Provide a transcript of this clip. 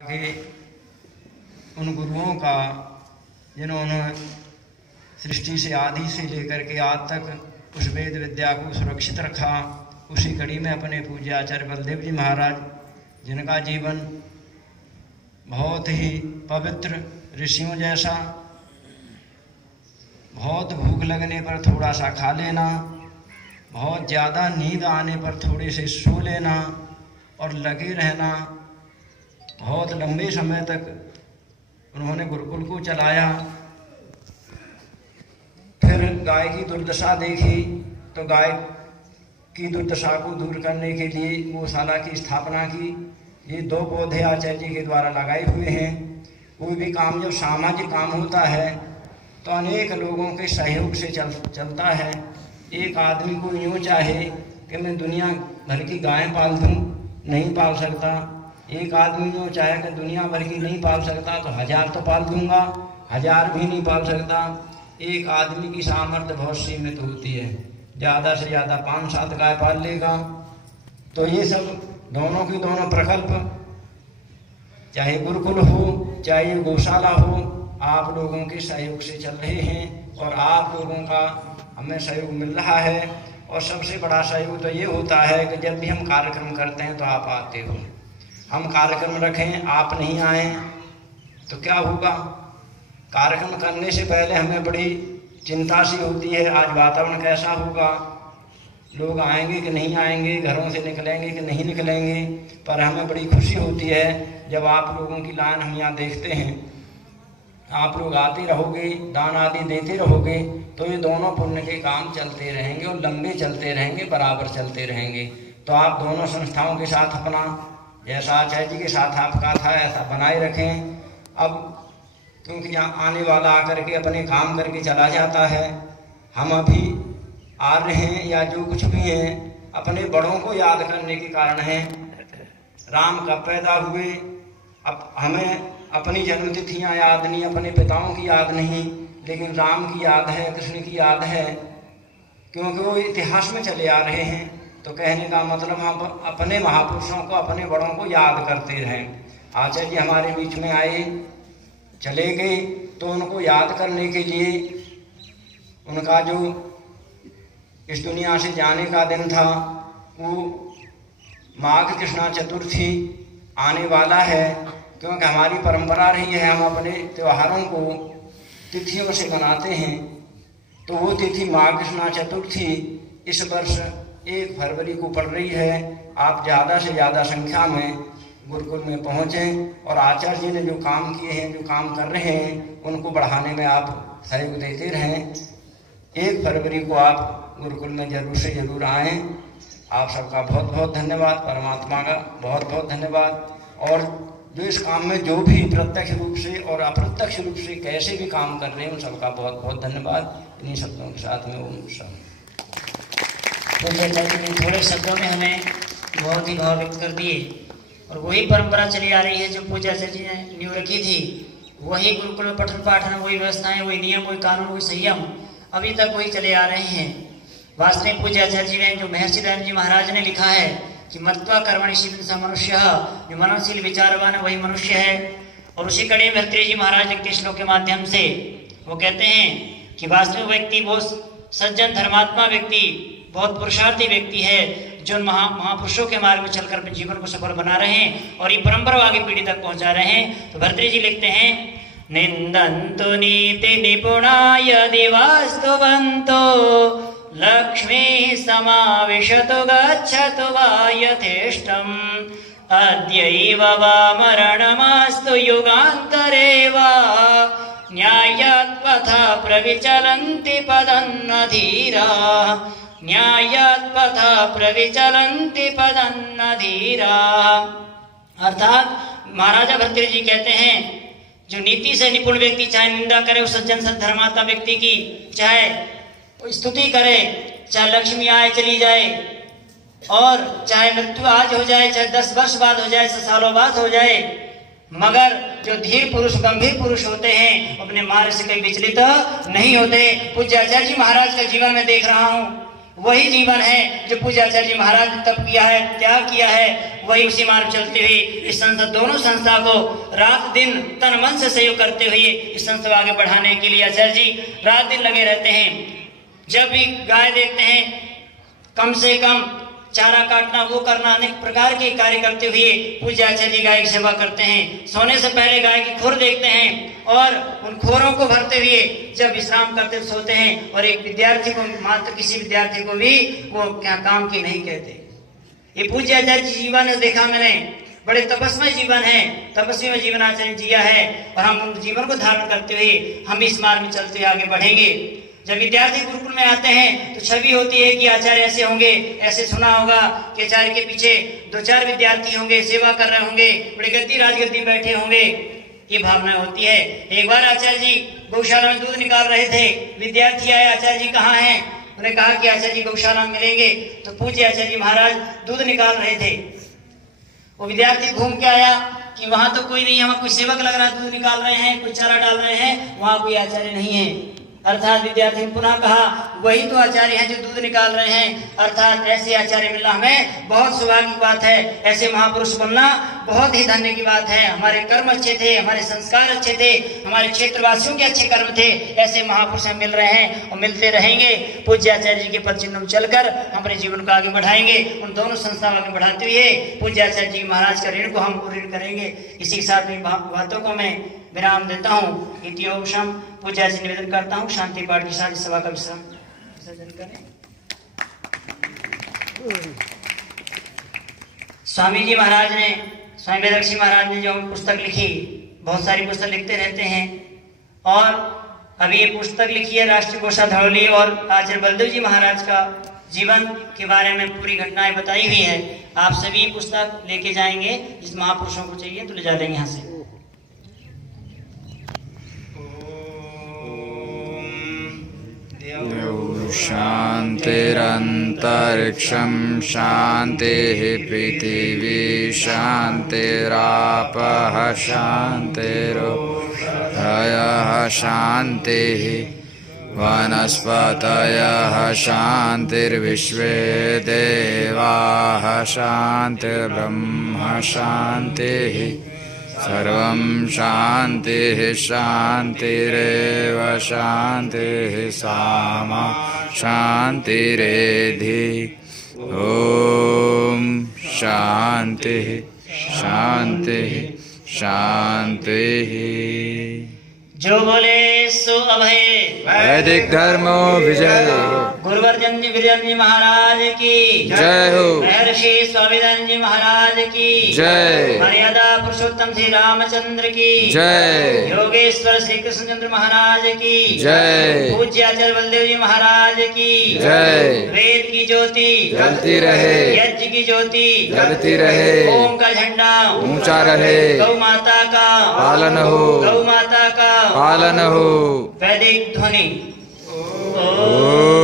कि उन गुरुओं का जिन्होंने सृष्टि से आदि से लेकर के आज तक उस वेद विद्या को सुरक्षित रखा, उसी कड़ी में अपने पूज्य आचार्य बलदेव जी महाराज, जिनका जीवन बहुत ही पवित्र ऋषियों जैसा, बहुत भूख लगने पर थोड़ा सा खा लेना, बहुत ज़्यादा नींद आने पर थोड़े से सो लेना और लगे रहना, बहुत लंबे समय तक उन्होंने गुरुकुल को चलाया। फिर गाय की दुर्दशा देखी तो गाय की दुर्दशा को दूर करने के लिए गौशाला की स्थापना की। ये 2 पौधे आचार्य जी के द्वारा लगाए हुए हैं। कोई भी काम जब सामाजिक काम होता है तो अनेक लोगों के सहयोग से चलता है। एक आदमी को यूँ चाहे कि मैं दुनिया भर की गायें पाल दूँ, नहीं पाल सकता। एक आदमी यूँ चाहे कि दुनिया भर की नहीं पाल सकता तो 1000 तो पाल दूंगा, 1000 भी नहीं पाल सकता। एक आदमी की सामर्थ्य बहुत सीमित होती है, ज़्यादा से ज़्यादा 5-7 गाय पाल लेगा। तो ये सब दोनों की दोनों प्रकल्प, चाहे गुरुकुल हो चाहे गौशाला हो, आप लोगों के सहयोग से चल रहे हैं और आप लोगों का हमें सहयोग मिल रहा है। और सबसे बड़ा सहयोग तो ये होता है कि जब भी हम कार्यक्रम करते हैं तो आप आते हो। हम कार्यक्रम रखें, आप नहीं आए तो क्या होगा। कार्यक्रम करने से पहले हमें बड़ी चिंता सी होती है, आज वातावरण कैसा होगा, लोग आएंगे कि नहीं आएंगे, घरों से निकलेंगे कि नहीं निकलेंगे। पर हमें बड़ी खुशी होती है जब आप लोगों की लाइन हम यहाँ देखते हैं। आप लोग आते रहोगे, दान आदि देते रहोगे तो ये दोनों पुण्य के काम चलते रहेंगे और लंबे चलते रहेंगे, बराबर चलते रहेंगे। तो आप दोनों संस्थाओं के साथ अपना, जैसा आचार्य जी के साथ आपका था, ऐसा बनाए रखें। अब क्योंकि यहाँ आने वाला आकर के अपने काम करके चला जाता है, हम अभी आ रहे हैं या जो कुछ भी हैं अपने बड़ों को याद करने के कारण है। राम कब पैदा हुए, अब हमें अपनी जन्म तिथियाँ याद नहीं, अपने पिताओं की याद नहीं, लेकिन राम की याद है, कृष्ण की याद है, क्योंकि वो इतिहास में चले आ रहे हैं। तो कहने का मतलब हम अपने महापुरुषों को, अपने बड़ों को याद करते रहें। आचार्य जी हमारे बीच में आए, चले गए, तो उनको याद करने के लिए उनका जो इस दुनिया से जाने का दिन था वो माघ कृष्णा चतुर्थी आने वाला है। क्योंकि हमारी परंपरा रही है, हम अपने त्योहारों को तिथियों से मनाते हैं। तो वो तिथि माघ कृष्णा चतुर्थी इस वर्ष 1 फरवरी को पड़ रही है। आप ज़्यादा से ज़्यादा संख्या में गुरुकुल में पहुँचें और आचार्य जी ने जो काम किए हैं, जो काम कर रहे हैं, उनको बढ़ाने में आप सहयोग देते रहें। 1 फरवरी को आप गुरुकुल में जरूर से जरूर आएँ। आप सबका बहुत बहुत धन्यवाद, परमात्मा का बहुत बहुत धन्यवाद। और जो इस काम में जो भी प्रत्यक्ष रूप से और अप्रत्यक्ष रूप से कैसे भी काम कर रहे हैं, उन सबका बहुत बहुत धन्यवाद। इन्हीं शब्दों के साथ में ओम शांति। तो थोड़े शब्दों में हमें बहुत ही भाव व्यक्त कर दिए। और वही परंपरा चली आ रही है जो पूज्य आचार्य जी ने नींव रखी थी। वही गुरुकुल में पठन पाठन, वही व्यवस्थाएं, वही नियम, वही कानून, वही संयम अभी तक वही चले आ रहे हैं। वास्तव में पूज्य आचार्य जी ने, जो महर्षि दयानंद जी महाराज ने लिखा है कि मत्वा कर्मणि सिद्ध मनुष्य, जो मननशील विचारवान वही मनुष्य है। और उसी कड़ी में भर्तृहरि जी महाराज लिखते श्लोक के माध्यम से वो कहते हैं कि वास्तविक व्यक्ति बहुत सज्जन धर्मात्मा व्यक्ति, बहुत पुरुषार्थी व्यक्ति है, जो महापुरुषों के मार्ग में चलकर अपने जीवन को सफल बना रहे हैं और ये परंपरा आगे पीढ़ी तक पहुंचा रहे हैं। तो भर्तृहरि जी लिखते हैं, निंदन्तु नीति निपुणा यदि वास्तुवन्तो लक्ष्मी समाविशतु गच्छतु वा यथेष्टम् अद्यैव वा मरणमास्तु युगान्तरे वा न्यायात् पथा प्रविचलन्ति पदन्नधीरा न्यायात् पथा प्रविचलन्ति पदन्नधीरा। अर्थात महाराजा भर्तृहरि जी कहते हैं, जो नीति से निपुण व्यक्ति चाहे निंदा करे उस सज्जन धर्मात्मा व्यक्ति की, चाहे स्तुति करे, चाहे लक्ष्मी आए चली जाए, और चाहे मृत्यु आज हो जाए, चाहे 10 वर्ष बाद हो जाए, 100 सालों बाद हो जाए, मगर जो धीर पुरुष, गंभीर पुरुष होते हैं, अपने मार्ग से कहीं विचलित नहीं होते। पूज्य आचार्य जी महाराज का जीवन में देख रहा हूँ, वही जीवन है जो पूज्याचार्य जी महाराज ने तप किया है, त्याग किया है, वही उसी मार्ग चलते हुए इस संस्था, दोनों संस्था को रात दिन तन मन से सहयोग करते हुए इस संस्था को आगे बढ़ाने के लिए आचार्य जी रात दिन लगे रहते हैं। जब भी गाय देखते हैं, कम से कम चारा काटना, वो करना, अनेक प्रकार के कार्य करते हुए पूज्य आचार्य जी गाय की सेवा करते हैं। सोने से पहले गाय की खुर देखते हैं और उन खोरों को भरते हुए जब विश्राम करते सोते हैं। और एक विद्यार्थी को, मात्र किसी विद्यार्थी को भी वो क्या काम की नहीं कहते। ये पूज्य आचार्य जी जीवन देखा मैंने, बड़े तपस्वी जीवन है, तपस्वी में जीवन आचार्य जिया है। और हम उन जीवन को धारण करते हुए हम इस मार्ग में चलते हुए आगे बढ़ेंगे। जब विद्यार्थी गुरुकुल में आते हैं तो छवि होती है कि आचार्य ऐसे होंगे, ऐसे सुना होगा कि आचार्य के पीछे 2-4 विद्यार्थी होंगे, सेवा कर रहे होंगे, बड़े गद्दी राजगद्दी बैठे होंगे, ये भावना होती है। एक बार आचार्य जी गौशाला में दूध निकाल रहे थे, विद्यार्थी आए, आचार्य जी कहाँ हैं? उन्होंने कहा कि आचार्य जी गौशाला में मिलेंगे। तो पूज्य आचार्य जी महाराज दूध निकाल रहे थे। वो विद्यार्थी घूम के आया कि वहां तो कोई नहीं है, वहां कोई सेवक लग रहा है, दूध निकाल रहे हैं, कुछ चारा डाल रहे हैं, वहां कोई आचार्य नहीं है। अर्थात विद्यार्थी ने पुनः कहा, वही तो आचार्य हैं जो दूध निकाल रहे हैं। अर्थात ऐसे आचार्य मिलना हमें बहुत सौभाग्य की बात है, ऐसे महापुरुष बनना बहुत ही धन्य की बात है। हमारे कर्म अच्छे थे, हमारे संस्कार अच्छे थे, हमारे क्षेत्रवासियों के अच्छे कर्म थे, ऐसे महापुरुष हम मिल रहे हैं और मिलते रहेंगे। पूज्य आचार्य जी के पद चिन्ह में चलकर हम अपने जीवन को आगे बढ़ाएंगे। उन दोनों संस्थाओं को आगे बढ़ाते हुए पूज्य आचार्य जी महाराज का ऋण को हम ऋण करेंगे। इसी के साथ इन बातों को मैं विराम देता हूँ। इतियोपशम पूज्य से निवेदन करता हूँ, शांति पाठ के साथ इस सभा का विसर्जन करें। स्वामी जी महाराज ने, स्वामी वेदरक्षी महाराज ने जो पुस्तक लिखी, बहुत सारी पुस्तक लिखते रहते हैं, और अभी ये पुस्तक लिखी है राष्ट्रीय कोषा धड़ोली, और आचार्य बलदेव जी महाराज का जीवन के बारे में पूरी घटनाएं बताई हुई है। आप सभी पुस्तक लेके जाएंगे, जिस महापुरुषों को चाहिए तो ले जा लेंगे यहाँ से। शान्तिरन्तरिक्षं शान्तिः पृथिवी शान्तिरापः शान्तिरोषधयः शान्तिः वनस्पतयः शान्तिर्विश्वे देवाः शान्तिर्ब्रह्म शान्तिः सर्वं शान्तिः शान्तिरेव शान्तिः सामा शान्तिरेधि। ॐ शान्तिः शान्तिः शान्तिः। जो बोले सो अभय, वैदिक धर्मो विजय। गुरुवर्जन जी वीरजन जी महाराज की जय हो। महर्षि स्वामीदान जी महाराज की जय। मर्यादा पुरुषोत्तम श्री रामचंद्र की जय। योगेश्वर श्री कृष्णचंद्र महाराज की जय। पूज्य आचार्य बलदेव जी महाराज की जय। वेद की ज्योति जलती रहे, यज्ञ की ज्योति जलती रहे, ओम का झंडा ऊंचा रहे, गौ माता का पालन हो, गौ माता का पालन हो। वैदिक ध्वनि। ओम